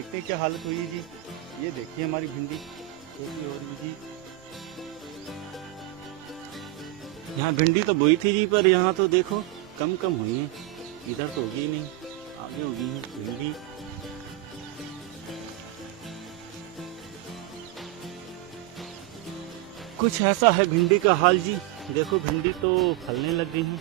देखते हैं क्या हालत हुई जी। ये देखिए हमारी भिंडी और भी जी। यहाँ भिंडी तो बोई थी जी, पर यहाँ तो देखो कम कम हुई है। इधर तो होगी नहीं, आगे होगी है भिंडी। कुछ ऐसा है भिंडी का हाल जी। देखो भिंडी तो फलने लग गई है।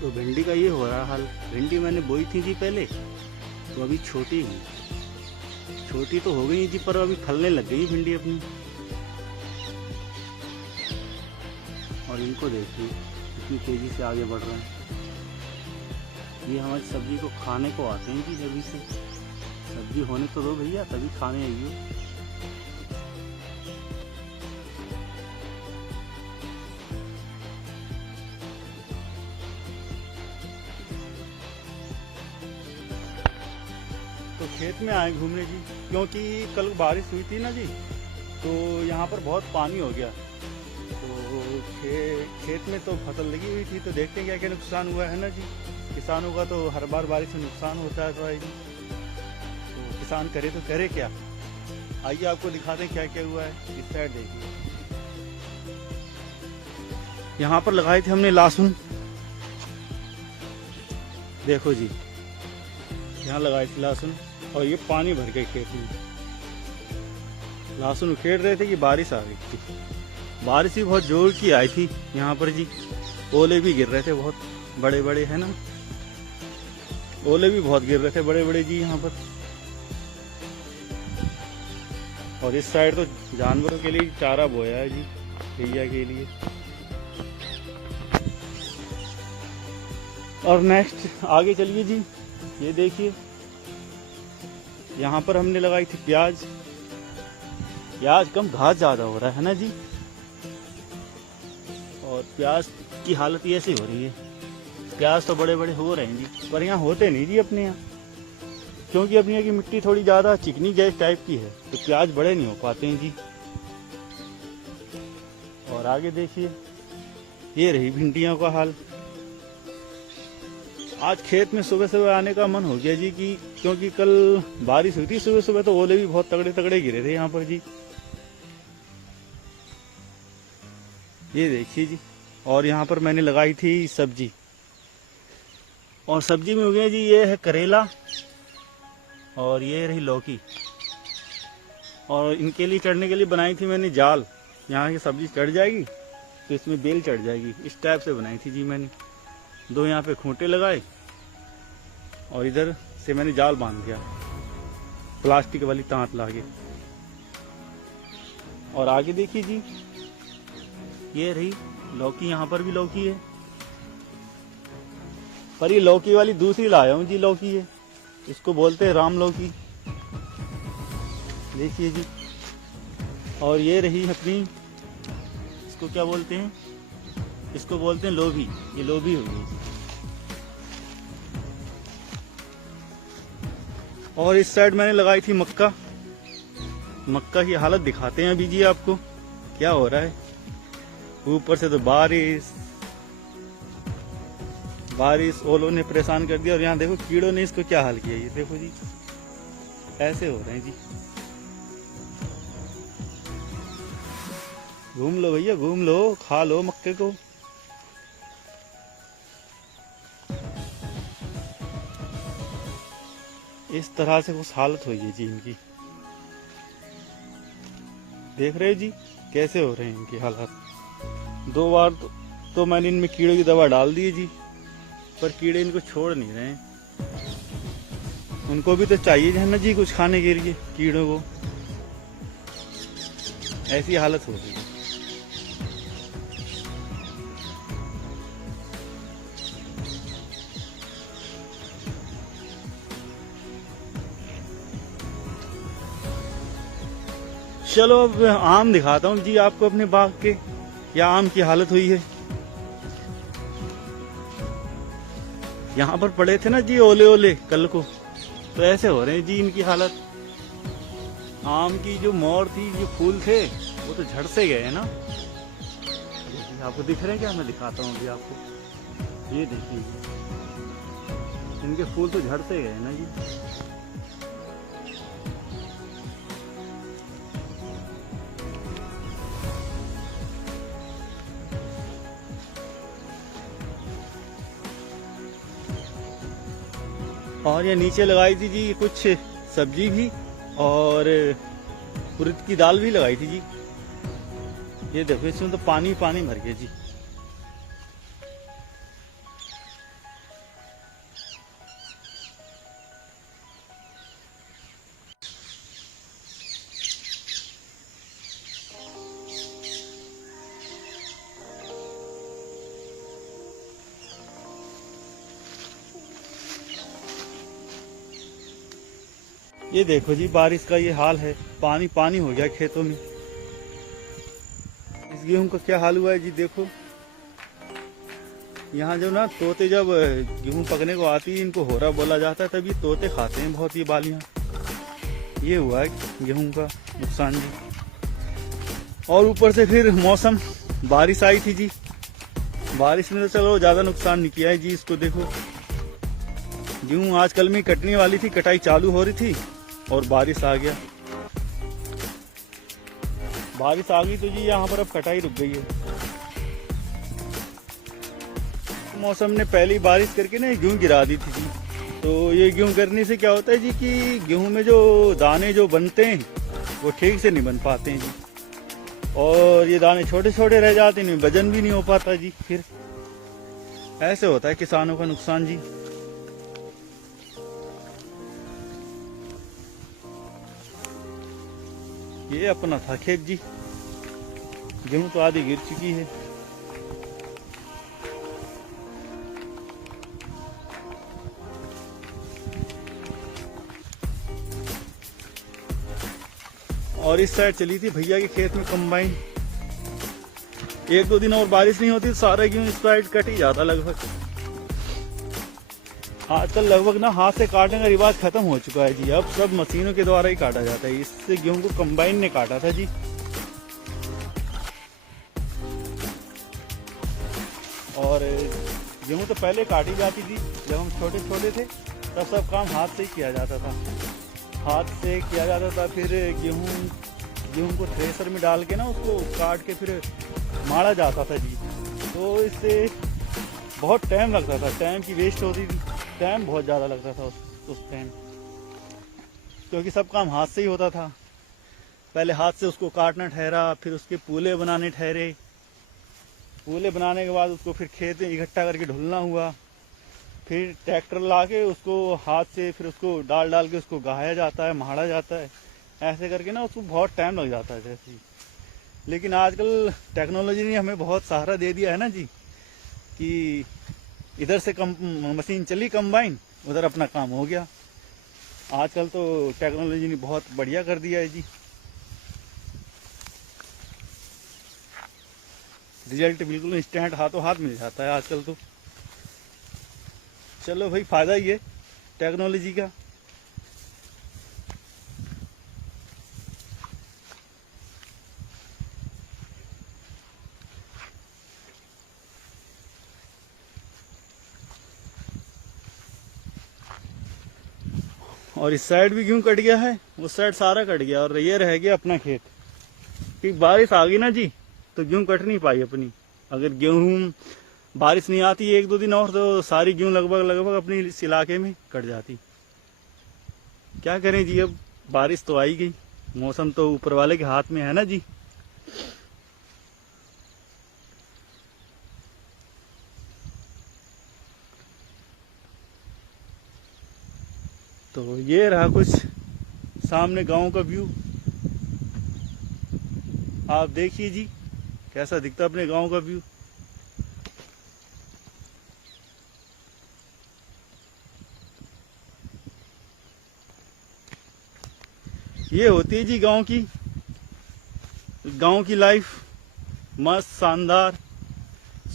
तो भिंडी का ये हो रहा हाल। भिंडी मैंने बोई थी जी पहले, तो अभी छोटी है। छोटी तो हो गई जी, पर अभी फलने लग गई भिंडी अपनी। और इनको देखिए कितनी तेजी से आगे बढ़ रहे हैं। ये हमारी सब्जी को खाने को आते हैं जी। जल्दी से सब्जी होने तो दो भैया, तभी खाने आइए। तो खेत में आए घूमने जी, क्योंकि कल बारिश हुई थी ना जी, तो यहाँ पर बहुत पानी हो गया। तो खेत में तो फसल लगी हुई थी, तो देखते हैं क्या क्या नुकसान हुआ है ना जी। किसानों का तो हर बार बारिश में नुकसान होता है जी। तो किसान करे तो करे क्या। आइए आपको दिखाते हैं क्या क्या हुआ है। इस साइड देखिए, यहाँ पर लगाए थे हमने लहसुन। देखो जी, यहाँ लगाई थी लहसुन, और ये पानी भर गए खेत में। लहसुन उखेड़ रहे थे कि बारिश आ गई थी। बारिश भी बहुत जोर की आई थी यहाँ पर जी। ओले भी गिर रहे थे बहुत बड़े बड़े, है ना। ओले भी बहुत गिर रहे थे बड़े बड़े जी यहाँ पर। और इस साइड तो जानवरों के लिए चारा बोया है जी, गैया के लिए। और नेक्स्ट आगे चलिए जी। ये देखिए, यहाँ पर हमने लगाई थी प्याज। प्याज कम घास ज्यादा हो रहा है ना जी। और प्याज की हालत ऐसी हो रही है। प्याज तो बड़े बड़े हो रहे हैं जी, पर यहाँ होते नहीं जी अपने यहाँ, क्योंकि अपने यहाँ की मिट्टी थोड़ी ज्यादा चिकनी गैस टाइप की है, तो प्याज बड़े नहीं हो पाते हैं जी। और आगे देखिए, ये रही भिंडियों का हाल। आज खेत में सुबह सुबह आने का मन हो गया जी, कि क्योंकि कल बारिश हुई थी सुबह सुबह, तो ओले भी बहुत तगड़े तगड़े गिरे थे यहाँ पर जी। ये देखिए जी। और यहाँ पर मैंने लगाई थी सब्जी, और सब्जी में हो गया जी, ये है करेला, और ये रही लौकी। और इनके लिए चढ़ने के लिए बनाई थी मैंने जाल। यहाँ की सब्जी चढ़ जाएगी तो इसमें बेल चढ़ जाएगी, इस टाइप से बनाई थी जी मैंने। दो यहाँ पे खूंटे लगाए, और इधर से मैंने जाल बांध दिया प्लास्टिक वाली तांत लाके। और आगे देखिए जी, ये रही लौकी। यहाँ पर भी लौकी है, पर ये लौकी वाली दूसरी लाया हूँ जी। लौकी है, इसको बोलते हैं राम लौकी। देखिए जी। और ये रही अपनी, इसको क्या बोलते हैं, इसको बोलते हैं लोभी। ये लोभी हो गई। और इस साइड मैंने लगाई थी मक्का। मक्का की हालत दिखाते हैं अभी जी आपको क्या हो रहा है। ऊपर से तो बारिश ओलों ने परेशान कर दिया, और यहाँ देखो कीड़ों ने इसको क्या हाल किया। ये देखो जी, ऐसे हो रहे हैं जी। घूम लो भैया, घूम लो, खा लो मक्के को। इस तरह से कुछ हालत हुई है जी इनकी। देख रहे हो जी कैसे हो रहे हैं इनकी हालत। 2 बार तो मैंने इनमें कीड़ों की दवा डाल दी है जी, पर कीड़े इनको छोड़ नहीं रहे हैं। उनको भी तो चाहिए है ना जी कुछ खाने के लिए, कीड़ों को। ऐसी हालत हो रही है। चलो अब आम दिखाता हूँ जी आपको अपने बाग के, क्या आम की हालत हुई है। यहाँ पर पड़े थे ना जी ओले ओले कल को, तो ऐसे हो रहे हैं जी इनकी हालत। आम की जो मोर थी, जो फूल थे, वो तो झड़ से गए हैं ना। देखिए, आपको दिख रहे हैं क्या? मैं दिखाता हूँ अभी आपको। ये देखिए, इनके फूल तो झड़ से गए हैं ना जी। और ये नीचे लगाई थी जी कुछ सब्जी भी, और उड़द की दाल भी लगाई थी जी। ये देखो, इसमें तो पानी पानी भर गया जी। ये देखो जी, बारिश का ये हाल है, पानी पानी हो गया खेतों में। इस गेहूं का क्या हाल हुआ है जी, देखो। यहाँ जो ना तोते जब गेहूं पकने को आती है, इनको होरा बोला जाता है, तभी तोते खाते हैं बहुत ये बालियां। ये हुआ है गेहूं का नुकसान जी। और ऊपर से फिर मौसम, बारिश आई थी जी। बारिश ने तो चलो ज्यादा नुकसान नहीं किया है जी। इसको देखो, गेहूं आज कल में कटने वाली थी, कटाई चालू हो रही थी और बारिश आ गया। बारिश आ गई तो जी यहाँ पर अब कटाई रुक गई है। मौसम ने पहली बारिश करके ना गेहूं गिरा दी थी जी। तो ये गेहूं गिरने से क्या होता है जी कि गेहूं में जो दाने जो बनते हैं वो ठीक से नहीं बन पाते हैं जी, और ये दाने छोटे छोटे रह जाते हैं, वजन भी नहीं हो पाता जी। फिर ऐसे होता है किसानों का नुकसान जी। ये अपना था खेत जी, गेहूं तो आधी गिर चुकी है। और इस साइड चली थी भैया के खेत में कंबाइन। एक दो दिन और बारिश नहीं होती तो सारा गेहूं इस साइड कट ही जाता लगभग। आजकल लगभग ना हाथ से काटने का रिवाज खत्म हो चुका है जी। अब सब मशीनों के द्वारा ही काटा जाता है। इससे गेहूं को कंबाइन ने काटा था जी। और गेहूं तो पहले काटी जाती थी, जब हम छोटे छोटे थे तब सब काम हाथ से ही किया जाता था। हाथ से किया जाता था। फिर गेहूं को थ्रेसर में डाल के ना उसको काट के फिर मारा जाता था जी। तो इससे बहुत टाइम लगता था, टाइम की वेस्ट होती थी, टाइम बहुत ज़्यादा लगता था उस टाइम, क्योंकि सब काम हाथ से ही होता था। पहले हाथ से उसको काटना ठहरा, फिर उसके पूले बनाने ठहरे। पूले बनाने के बाद उसको फिर खेत में इकट्ठा करके ढुलना हुआ। फिर ट्रैक्टर ला के उसको हाथ से फिर उसको डाल डाल के उसको गाया जाता है, माड़ा जाता है। ऐसे करके ना उसको बहुत टाइम लग जाता है जैसे ही। लेकिन आजकल टेक्नोलॉजी ने हमें बहुत सहारा दे दिया है ना जी, कि इधर से मशीन चली कंबाइन, उधर अपना काम हो गया। आजकल तो टेक्नोलॉजी ने बहुत बढ़िया कर दिया है जी। रिजल्ट बिल्कुल इंस्टेंट हाथों हाथ मिल जाता है आजकल तो। चलो भाई, फायदा ही है टेक्नोलॉजी का। और इस साइड भी गेहूं कट गया है, उस साइड सारा कट गया, और ये रह गया अपना खेत। कि बारिश आ गई ना जी तो गेहूं कट नहीं पाई अपनी। अगर गेहूं बारिश नहीं आती एक दो दिन और तो सारी गेहूं लगभग अपनी इस इलाके में कट जाती। क्या करें जी, अब बारिश तो आई गई, मौसम तो ऊपर वाले के हाथ में है ना जी। तो ये रहा कुछ सामने गांव का व्यू। आप देखिए जी कैसा दिखता अपने गांव का व्यू। ये होती है जी गांव की लाइफ, मस्त शानदार।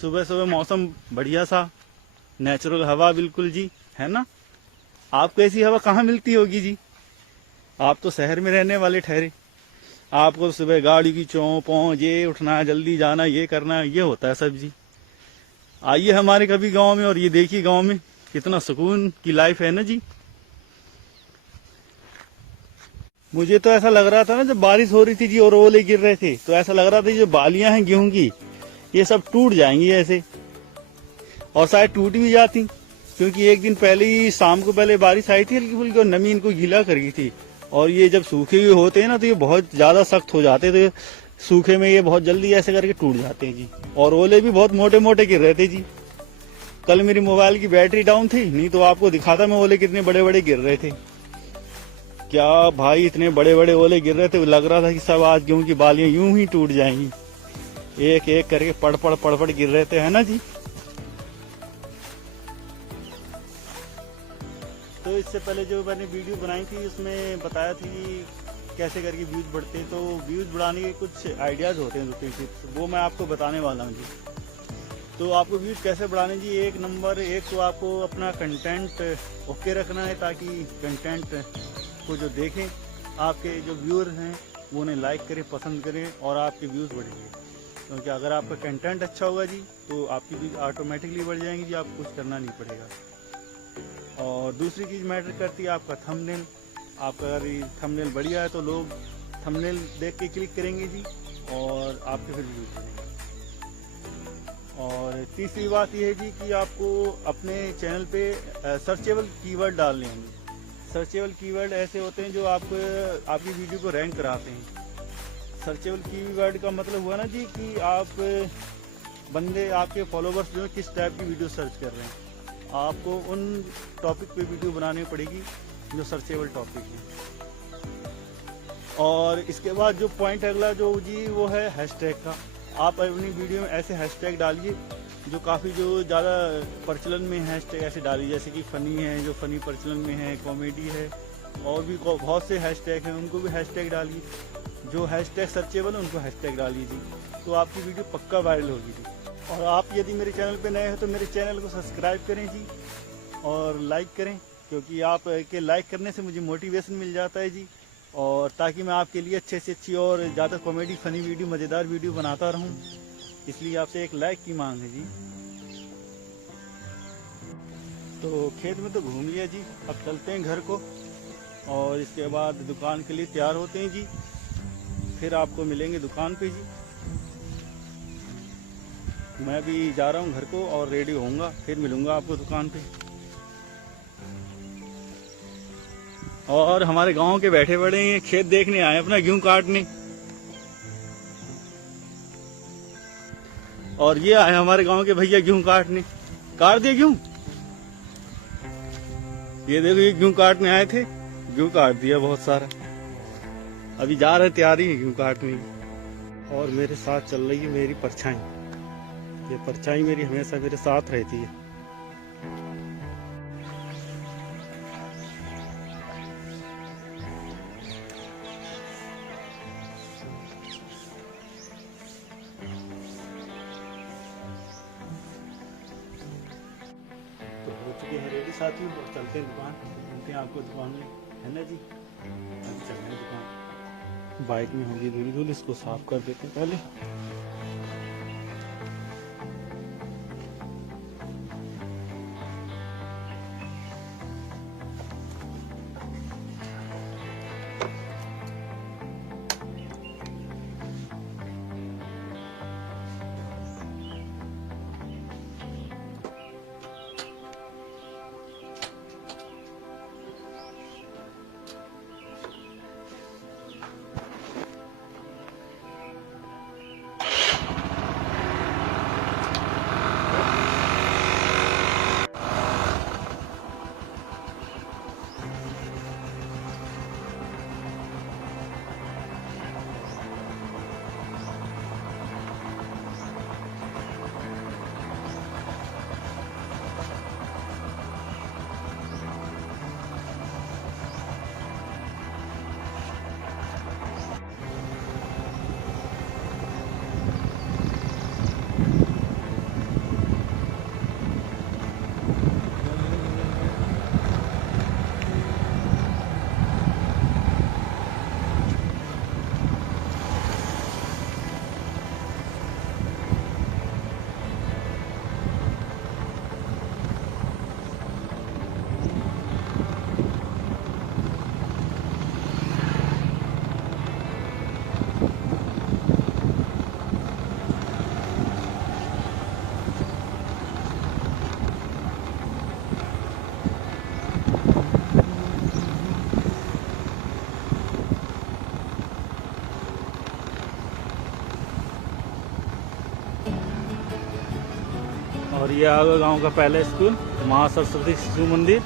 सुबह सुबह मौसम बढ़िया सा, नेचुरल हवा बिल्कुल जी, है ना। आपको ऐसी हवा कहाँ मिलती होगी जी। आप तो शहर में रहने वाले ठहरे, आपको सुबह गाड़ी की चौं पौं, ये उठना, जल्दी जाना, ये करना, ये होता है सब्जी। आइए हमारे कभी गांव में और ये देखिए गांव में कितना सुकून की लाइफ है ना जी। मुझे तो ऐसा लग रहा था ना जब बारिश हो रही थी जी और ओले गिर रहे थे, तो ऐसा लग रहा था जो बालियां हैं गेहूं की ये सब टूट जाएंगी ऐसे, और शायद टूट भी जाती, क्योंकि एक दिन पहले ही शाम को पहले बारिश आई थी हल्की फुल्की और नमी इनको गीला कर गई थी। और ये जब सूखे हुए होते हैं ना तो ये बहुत ज्यादा सख्त हो जाते थे, सूखे में ये बहुत जल्दी ऐसे करके टूट जाते हैं जी। और ओले भी बहुत मोटे मोटे गिर रहे थे जी। कल मेरी मोबाइल की बैटरी डाउन थी, नहीं तो आपको दिखाता मैं ओले कितने बड़े बड़े गिर रहे थे। क्या भाई, इतने बड़े बड़े ओले गिर रहे थे, लग रहा था कि सब आज गेहूं की बालियां यूं ही टूट जाएंगी। एक एक करके पड़ पड़ गिर रहे थे, है ना जी। तो इससे पहले जो मैंने वीडियो बनाई थी उसमें बताया थी कि कैसे करके व्यूज बढ़ते हैं। तो व्यूज बढ़ाने के कुछ आइडियाज होते हैं, 2-3 टिप्स, वो मैं आपको बताने वाला हूँ जी। तो आपको व्यूज कैसे बढ़ाने जी, एक नंबर एक तो आपको अपना कंटेंट ओके रखना है, ताकि कंटेंट को जो देखें आपके जो व्यूअर हैं वो उन्हें लाइक करें, पसंद करें और आपके व्यूज़ बढ़ेंगे। क्योंकि अगर आपका कंटेंट अच्छा होगा जी तो आपकी व्यूज ऑटोमेटिकली बढ़ जाएंगी जी, आपको कुछ करना नहीं पड़ेगा। और दूसरी चीज़ मैटर करती है आपका थंबनेल। आपका अगर थंबनेल बढ़िया है तो लोग थंबनेल देख के क्लिक करेंगे जी और आपके फिर व्यूज बढ़ेंगे। और तीसरी बात यह है जी कि आपको अपने चैनल पे सर्चेबल कीवर्ड डालने होंगे। सर्चेबल कीवर्ड ऐसे होते हैं जो आपकी वीडियो को रैंक कराते हैं। सर्चेबल कीवर्ड का मतलब हुआ ना जी कि आप बंदे, आपके फॉलोवर्स जो है किस टाइप की वीडियो सर्च कर रहे हैं, आपको उन टॉपिक पे वीडियो बनानी पड़ेगी जो सर्चेबल टॉपिक है। और इसके बाद जो पॉइंट अगला जो जी वो है हैशटैग का। आप अपनी वीडियो में ऐसे हैशटैग डालिए जो काफ़ी जो ज़्यादा प्रचलन में हैशटैग ऐसे डालिए, जैसे कि फ़नी है, जो फ़नी प्रचलन में है, कॉमेडी है, और भी बहुत से हैशटैग हैं, उनको भी हैशटैग डालिए। जो हैशटैग सर्चेबल है उनको हैशटैग डालिए जी, तो आपकी वीडियो पक्का वायरल होगी जी। और आप यदि मेरे चैनल पे नए हो तो मेरे चैनल को सब्सक्राइब करें जी और लाइक करें, क्योंकि आप के लाइक करने से मुझे मोटिवेशन मिल जाता है जी, और ताकि मैं आपके लिए अच्छे से अच्छी और ज़्यादा कॉमेडी फ़नी वीडियो, मज़ेदार वीडियो बनाता रहूं। इसलिए आपसे एक लाइक की मांग है जी। तो खेत में तो घूम लिया जी, अब चलते हैं घर को और इसके बाद दुकान के लिए तैयार होते हैं जी। फिर आपको मिलेंगे दुकान पे जी। मैं भी जा रहा हूँ घर को और रेडी होऊंगा, फिर मिलूंगा आपको दुकान पे। और हमारे गांव के बैठे बड़े हैं, खेत देखने आए अपना गेहूं काटने। और ये आए हमारे गांव के भैया गेहूं काटने। काट दिए गेहूं, ये देखो ये गेहूं काटने आए थे, गेहूं काट दिया बहुत सारा। अभी जा रहे तैयारी है गेहूं काटने की। और मेरे साथ चल रही है मेरी परछाई। ये परछाई मेरी हमेशा मेरे साथ रहती है। तो हो चुके हैं रेडी साथियों, और चलते हैं दुकान, घूमते हैं आपको दुकान में, है ना जी। अभी चल रहे हैं दुकान, बाइक में होगी धूल धूल, इसको साफ कर देते हैं पहले। और ये आ गया गाँव का पहला स्कूल, माँ सरस्वती शिशु मंदिर,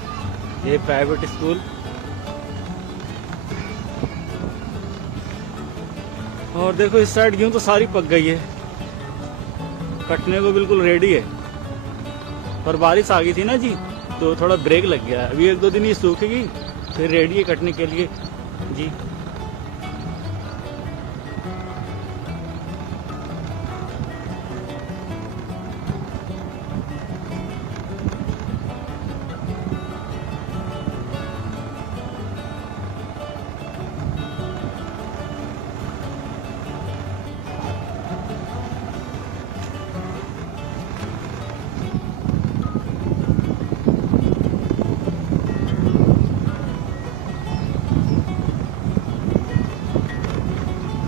ये प्राइवेट स्कूल। और देखो इस साइड गेहूँ तो सारी पक गई है, कटने को बिल्कुल रेडी है। पर बारिश आ गई थी ना जी, तो थोड़ा ब्रेक लग गया। अभी 1-2 दिन ये सूखेगी, फिर रेडी है कटने के लिए जी।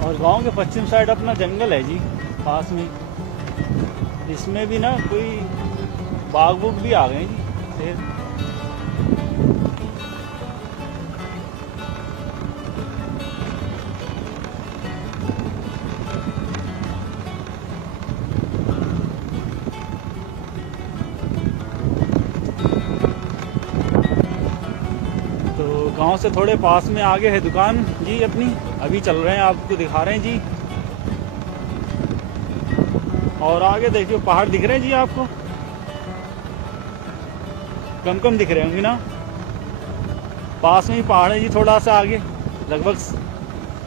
और गांव के पश्चिम साइड अपना जंगल है जी पास में, इसमें भी ना कोई बाघ बूघ भी आ गए जी शेर। तो गांव से थोड़े पास में आगे है दुकान जी अपनी, अभी चल रहे हैं, आपको दिखा रहे हैं जी। और आगे देखिए पहाड़ दिख रहे हैं जी आपको, कम कम दिख रहे होंगे ना। पास में ही पहाड़ है जी, थोड़ा सा आगे लगभग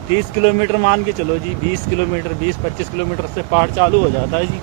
30 किलोमीटर मान के चलो जी, 20 किलोमीटर 20-25 किलोमीटर से पहाड़ चालू हो जाता है जी।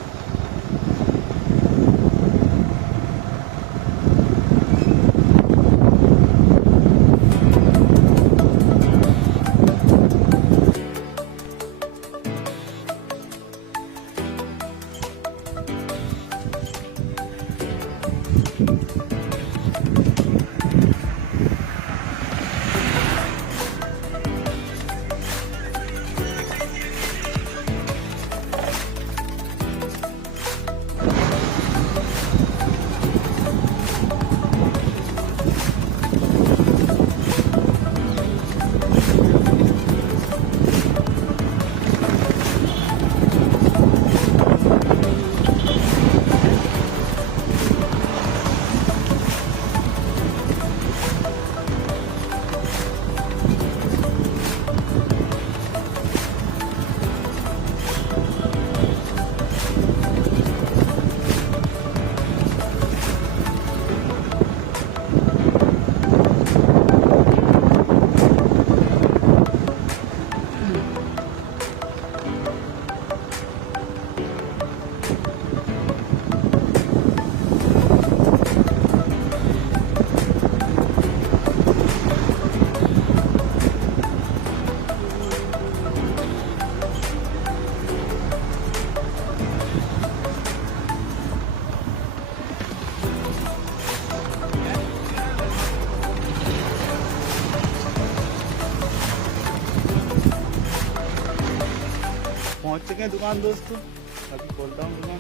पहुंच चुके हैं दुकान दोस्तों, अभी खोलता हूँ दुकान।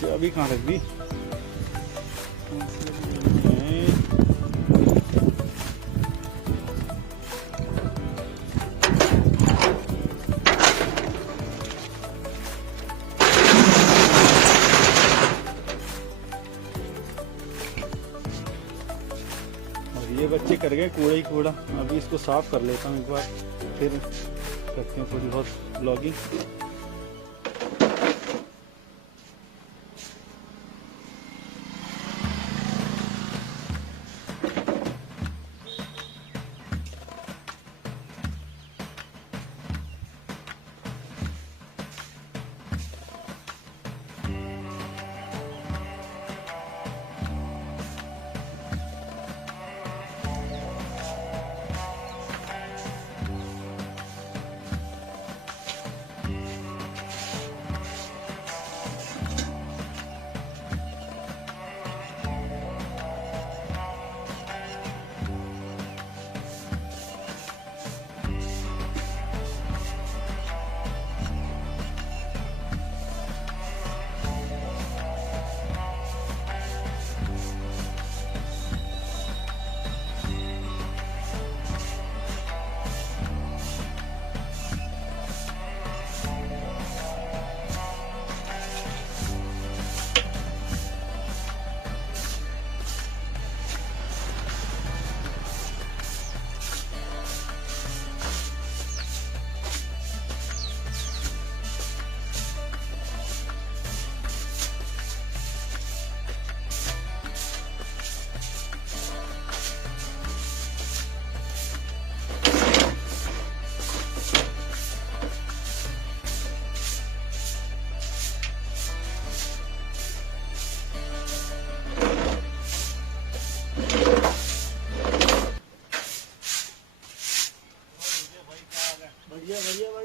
चाबी कहाँ रख दी? और ये बच्चे कर गए कूड़ा ही कूड़ा, अभी इसको साफ कर लेता हूँ एक बार, फिर करते हैं थोड़ी बहुत ब्लॉगिंग।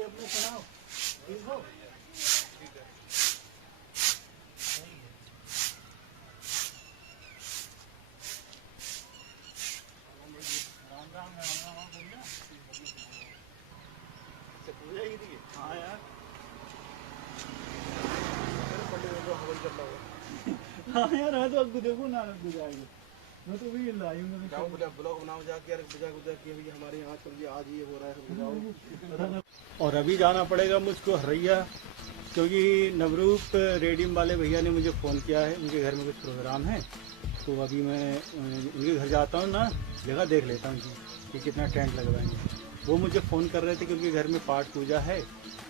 अपने सुनाओ, ठीक हो? राम राम बढ़िया। पूजा ही थी। हाँ यार। हाँ यार, मैं तो आपको देखो ना, आपको जाएंगे मैं तो वही लाई हूँ। ब्लॉग बनाओ जाके यार, पूजा किया भैया हमारे यहाँ चल आज ये हो रहा है सब। और अभी जाना पड़ेगा मुझको हरैया, क्योंकि नवरूप रेडियम वाले भैया ने मुझे फ़ोन किया है, उनके घर में कुछ प्रोग्राम है। तो अभी मैं उनके घर जाता हूँ ना, जगह देख लेता हूँ कि कितना टेंट लगवाएंगे। वो मुझे फ़ोन कर रहे थे कि उनके घर में पाठ पूजा है,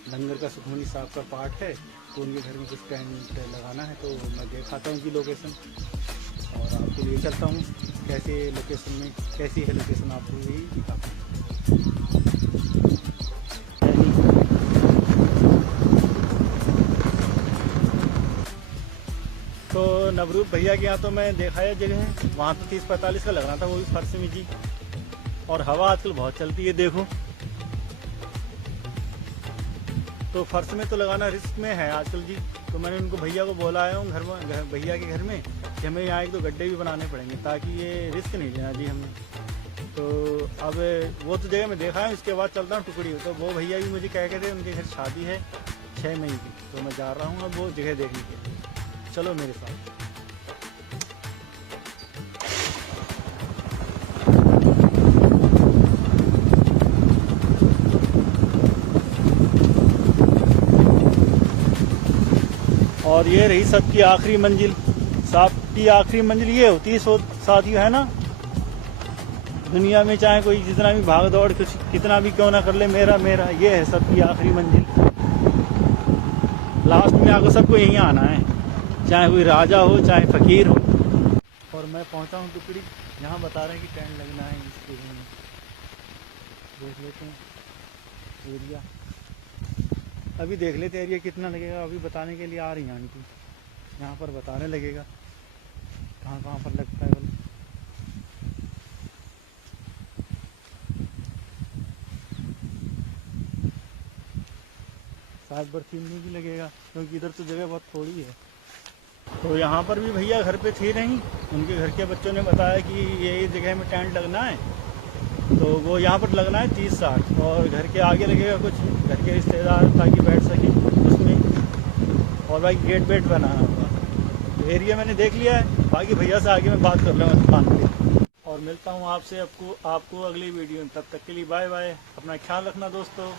लंगर का सुखमनी साहब का पाठ है, तो उनके घर में कुछ टेंट लगाना है। तो मैं देखाता हूँ उनकी लोकेशन और आपको लिए चलता हूँ कैसे लोकेशन में, कैसी है लोकेशन आपको यही दिखाता हूँ। तो नवरूप भैया के यहाँ तो मैं देखा है जगह है, वहाँ तो 30-45 का लग रहा था, वो भी फर्श में जी। और हवा आजकल बहुत चलती है देखो, तो फर्श में तो लगाना रिस्क में है आजकल जी। तो मैंने उनको भैया को बोला आया हूँ भैया के घर में कि हमें यहाँ एक दो गड्ढे भी बनाने पड़ेंगे, ताकि ये रिस्क नहीं लेना जी हमें। तो अब वो तो जगह मैं देखा है, उसके बाद चलता हूँ टुकड़ी। तो वो भैया भी मुझे कह के थे उनके घर शादी है 6 मई की, तो मैं जा रहा हूँ अब वो जगह देखने के लिए। चलो मेरे साथ। और ये रही सबकी आखिरी मंजिल, सबकी आखिरी मंजिल ये होती है साथियों, है ना। दुनिया में चाहे कोई जितना भी भाग दौड़ कुछ कितना भी क्यों ना कर ले, मेरा मेरा ये है सबकी आखिरी मंजिल। लास्ट में आकर सबको यहीं आना है, चाहे कोई राजा हो चाहे फकीर हो। और मैं पहुंचा हूं टुकड़ी, यहाँ बता रहे हैं कि टेंट लगना है इसके लिए। देख लेते हैं एरिया, अभी देख लेते हैं एरिया कितना लगेगा। अभी बताने के लिए आ रही हैं आंटी, यहाँ पर बताने लगेगा कहाँ कहाँ पर लगता है। शायद बर्फीन में भी लगेगा, क्योंकि इधर तो जगह बहुत थोड़ी है। तो यहाँ पर भी भैया घर पे थे नहीं, उनके घर के बच्चों ने बताया कि ये जगह में टेंट लगना है, तो वो यहाँ पर लगना है 30-60, और घर के आगे लगेगा कुछ घर के रिश्तेदार ताकि बैठ सके उसमें, और भाई गेट वेट बनाना होगा। तो एरिया मैंने देख लिया है, बाकी भैया से आगे मैं बात कर लूँगा दुकान पे। और मिलता हूँ आपसे आपको अगली वीडियो में, तब तक के लिए बाय बाय। अपना ख्याल रखना दोस्तों।